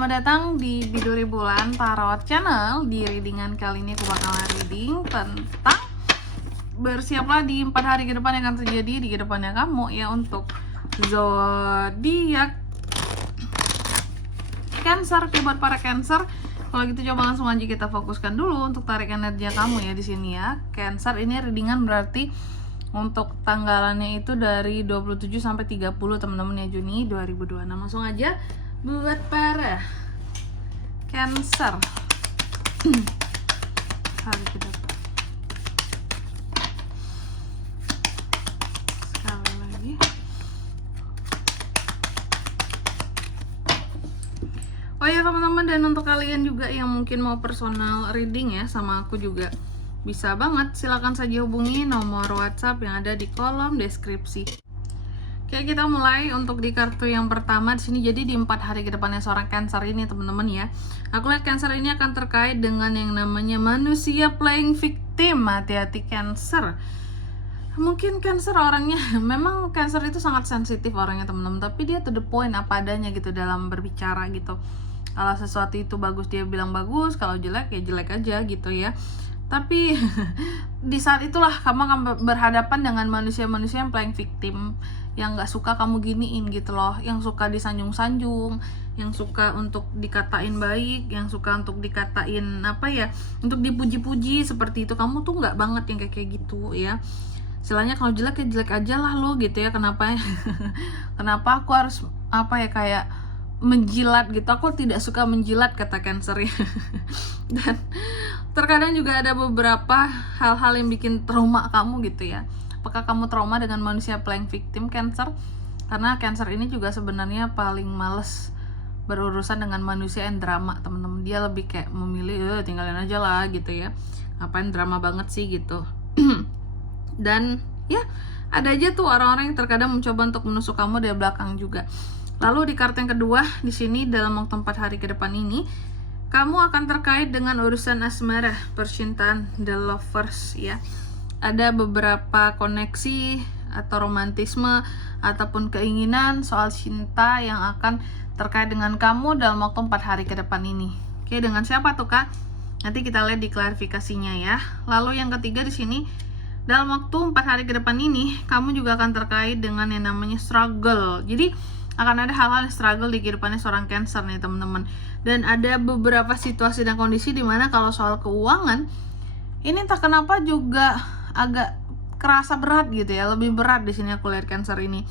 selamat datang di Biduri Bulan Tarot Channel. Di readingan kali ini aku bakalan reading tentang bersiaplah di 4 hari ke depan yang akan terjadi di kedepannya kamu ya untuk zodiak Cancer. Buat para Cancer, kalau gitu coba langsung aja kita fokuskan dulu untuk tarik energi kamu ya di sini ya. Cancer ini readingan berarti untuk tanggalannya itu dari 27 sampai 30 teman-teman ya, Juni 2026. Langsung aja buat para Cancer. Hari ke depan. Sekali lagi. Oh ya teman-teman, dan untuk kalian juga yang mungkin mau personal reading ya sama aku juga bisa banget, silakan saja hubungi nomor WhatsApp yang ada di kolom deskripsi. Oke, kita mulai untuk di kartu yang pertama di sini. Jadi di 4 hari ke depannya seorang Cancer ini teman-teman ya. Aku lihat Cancer ini akan terkait dengan yang namanya manusia playing victim. Hati-hati Cancer. Mungkin Cancer orangnya, memang Cancer itu sangat sensitif orangnya teman-teman, tapi dia to the point apa adanya gitu dalam berbicara gitu. Kalau sesuatu itu bagus dia bilang bagus, kalau jelek ya jelek aja gitu ya. Tapi di saat itulah kamu akan berhadapan dengan manusia-manusia yang playing victim, yang gak suka kamu giniin gitu loh, yang suka disanjung-sanjung, yang suka untuk dikatain baik, yang suka untuk dikatain apa ya, untuk dipuji-puji seperti itu. Kamu tuh gak banget yang kayak gitu ya. Istilahnya kalau jelek ya jelek aja lah lo gitu ya. Kenapa ya? Kenapa aku harus apa ya, kayak menjilat gitu. Aku tidak suka menjilat, kata Cancer ya. Dan terkadang juga ada beberapa hal-hal yang bikin trauma kamu gitu ya. Apakah kamu trauma dengan manusia playing victim Cancer? Karena Cancer ini juga sebenarnya paling males berurusan dengan manusia yang drama teman-teman. Dia lebih kayak memilih tinggalin aja lah gitu ya. Ngapain drama banget sih gitu. Dan ya ada aja tuh orang-orang yang terkadang mencoba untuk menusuk kamu dari belakang juga. Lalu di kartu yang kedua di sini, dalam waktu 4 hari ke depan ini kamu akan terkait dengan urusan asmara, percintaan, the lovers ya. Ada beberapa koneksi atau romantisme ataupun keinginan soal cinta yang akan terkait dengan kamu dalam waktu 4 hari ke depan ini. Oke, dengan siapa tuh Kak? Nanti kita lihat di klarifikasinya ya. Lalu yang ketiga di sini, dalam waktu 4 hari ke depan ini kamu juga akan terkait dengan yang namanya struggle. Jadi akan ada hal-hal struggle di kehidupannya seorang Cancer nih teman-teman. Dan ada beberapa situasi dan kondisi dimana kalau soal keuangan ini entah kenapa juga agak kerasa berat gitu ya. Lebih berat di sini aku lihat Cancer ini.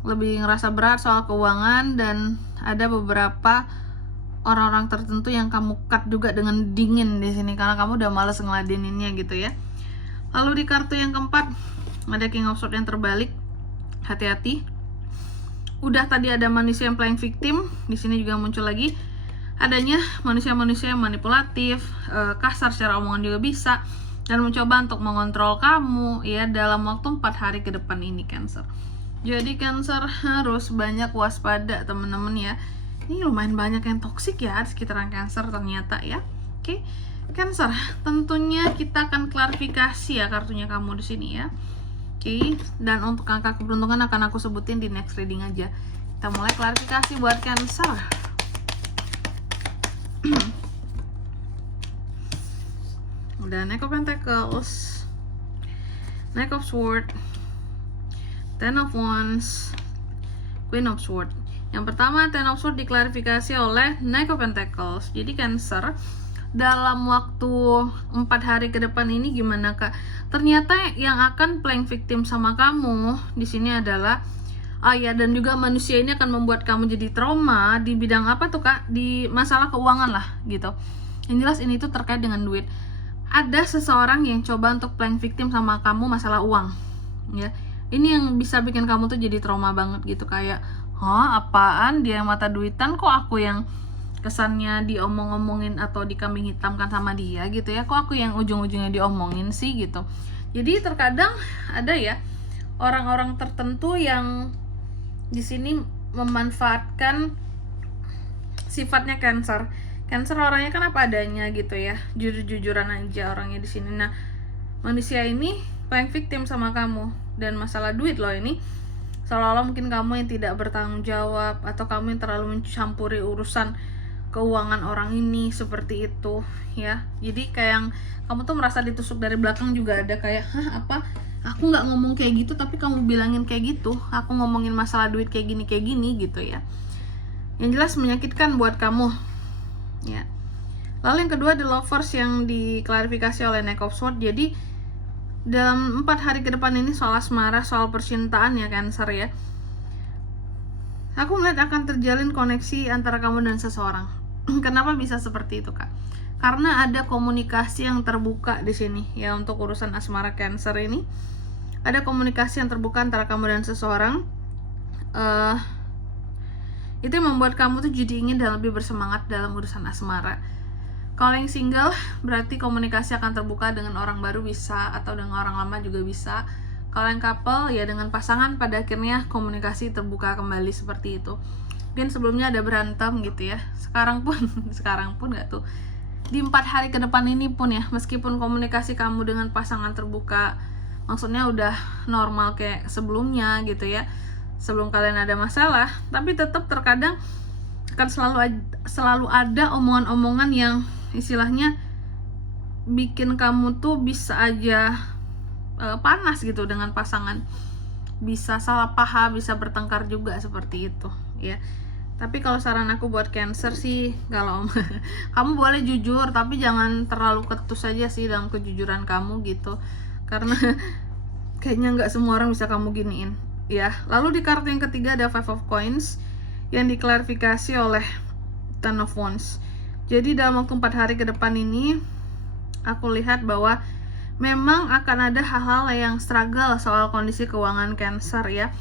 Lebih ngerasa berat soal keuangan, dan ada beberapa orang-orang tertentu yang kamu cut juga dengan dingin di sini karena kamu udah males ngeladeninnya gitu ya. Lalu di kartu yang keempat ada King of Swords yang terbalik. Hati-hati. Udah tadi ada manusia yang playing victim, di sini juga muncul lagi adanya manusia-manusia yang manipulatif, kasar secara omongan juga bisa, dan mencoba untuk mengontrol kamu ya dalam waktu 4 hari ke depan ini Cancer. Jadi Cancer harus banyak waspada teman-teman ya. Ini lumayan banyak yang toksik ya di sekitaran Cancer ternyata ya. Oke, Cancer, tentunya kita akan klarifikasi ya kartunya kamu di sini ya. Oke, dan untuk angka keberuntungan akan aku sebutin di next reading aja. Kita mulai klarifikasi buat Cancer. Udah Knight of Pentacles, Knight of Swords, Ten of Wands, Queen of Swords. Yang pertama Ten of Swords diklarifikasi oleh Knight of Pentacles. Jadi Cancer, dalam waktu 4 hari ke depan ini gimana Kak? Ternyata yang akan playing victim sama kamu di sini adalah ya, dan juga manusia ini akan membuat kamu jadi trauma di bidang apa tuh Kak? Di masalah keuangan lah gitu. Yang jelas ini tuh terkait dengan duit. Ada seseorang yang coba untuk playing victim sama kamu masalah uang ya. Ini yang bisa bikin kamu tuh jadi trauma banget gitu, kayak apaan dia yang mata duitan, kok aku yang kesannya diomong-omongin atau dikambing hitamkan sama dia gitu ya, kok aku yang ujung-ujungnya diomongin sih gitu. Jadi terkadang ada ya orang-orang tertentu yang di sini memanfaatkan sifatnya Cancer. Cancer orangnya kan apa adanya gitu ya, jujur-jujuran aja orangnya di sini. Nah, manusia ini playing victim sama kamu, dan masalah duit loh ini seolah-olah mungkin kamu yang tidak bertanggung jawab, atau kamu yang terlalu mencampuri urusan keuangan orang ini seperti itu ya. Jadi kayak yang kamu tuh merasa ditusuk dari belakang juga ada, kayak apa, aku nggak ngomong kayak gitu tapi kamu bilangin kayak gitu, aku ngomongin masalah duit kayak gini gitu ya. Yang jelas menyakitkan buat kamu ya. Lalu yang kedua, The Lovers yang diklarifikasi oleh Knight of Swords. Jadi dalam 4 hari ke depan ini soal asmara, soal percintaan ya Cancer ya, aku melihat akan terjalin koneksi antara kamu dan seseorang. Kenapa bisa seperti itu, Kak? Karena ada komunikasi yang terbuka di sini ya untuk urusan asmara Cancer ini. Ada komunikasi yang terbuka antara kamu dan seseorang. Itu yang membuat kamu tuh jadi ingin dan lebih bersemangat dalam urusan asmara. Kalau yang single, berarti komunikasi akan terbuka dengan orang baru bisa, atau dengan orang lama juga bisa. Kalau yang couple, ya dengan pasangan pada akhirnya komunikasi terbuka kembali seperti itu. Mungkin sebelumnya ada berantem gitu ya. Sekarang pun gak tuh. Di 4 hari ke depan ini pun ya, meskipun komunikasi kamu dengan pasangan terbuka, maksudnya udah normal kayak sebelumnya gitu ya, sebelum kalian ada masalah, tapi tetap terkadang akan selalu ada omongan-omongan yang istilahnya bikin kamu tuh bisa aja panas gitu dengan pasangan, bisa salah paham, bisa bertengkar juga seperti itu ya. Tapi kalau saran aku buat Cancer sih, kalau kamu boleh jujur tapi jangan terlalu ketus aja sih dalam kejujuran kamu gitu, karena kayaknya nggak semua orang bisa kamu giniin ya. Lalu di kartu yang ketiga ada Five of Coins yang diklarifikasi oleh Ten of Wands. Jadi dalam waktu 4 hari ke depan ini, aku lihat bahwa memang akan ada hal-hal yang struggle soal kondisi keuangan Cancer ya.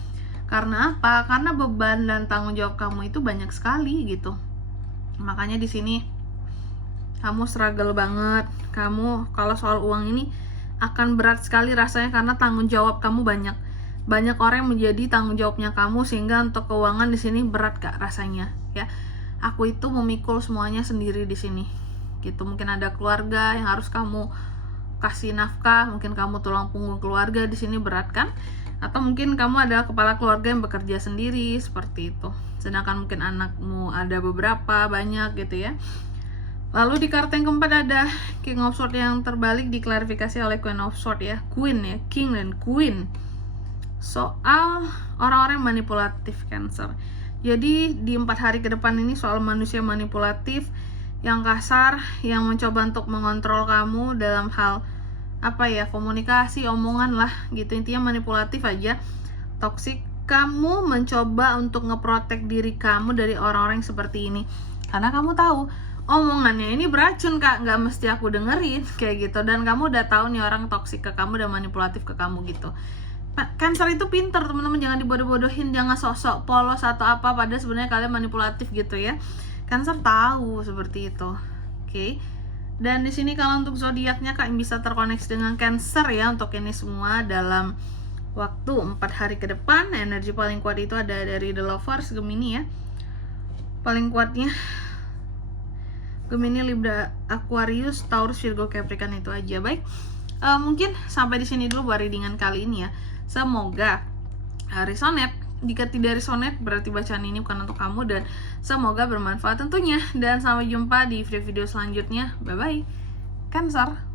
Karena apa? Karena beban dan tanggung jawab kamu itu banyak sekali gitu. Makanya di sini kamu struggle banget. Kamu kalau soal uang ini akan berat sekali rasanya karena tanggung jawab kamu banyak. Banyak orang yang menjadi tanggung jawabnya kamu, sehingga untuk keuangan di sini berat Kak rasanya ya. Aku itu memikul semuanya sendiri di sini gitu. Mungkin ada keluarga yang harus kamu kasih nafkah, mungkin kamu tulang punggung keluarga di sini, berat kan? Atau mungkin kamu ada kepala keluarga yang bekerja sendiri seperti itu, sedangkan mungkin anakmu ada beberapa, banyak gitu ya. Lalu di kartu yang keempat ada King of Swords yang terbalik, diklarifikasi oleh Queen of Swords ya. Queen ya, King dan Queen. Soal orang-orang manipulatif Cancer. Jadi di 4 hari ke depan ini soal manusia manipulatif yang kasar, yang mencoba untuk mengontrol kamu dalam hal apa ya, komunikasi, omongan lah gitu. Intinya manipulatif aja, toksik. Kamu mencoba untuk ngeprotek diri kamu dari orang-orang yang seperti ini, karena kamu tahu omongannya ini beracun Kak, nggak mesti aku dengerin kayak gitu. Dan kamu udah tahu nih orang toksik ke kamu dan manipulatif ke kamu gitu. Cancer itu pinter teman-teman, jangan dibodoh-bodohin, jangan sosok polos atau apa, padahal sebenarnya kalian manipulatif gitu ya. Cancer tahu seperti itu. Oke. Dan di sini kalau untuk zodiaknya Kak yang bisa terkoneksi dengan Cancer ya untuk ini semua dalam waktu 4 hari ke depan. Energi paling kuat itu ada dari The Lovers, Gemini ya. Paling kuatnya Gemini, Libra, Aquarius, Taurus, Virgo, Capricorn, itu aja. Baik. Mungkin sampai di sini dulu buat readingan kali ini ya. Semoga resonate. Jika tidak resonate berarti bacaan ini bukan untuk kamu, dan semoga bermanfaat tentunya. Dan sampai jumpa di video-video selanjutnya. Bye bye Cancer.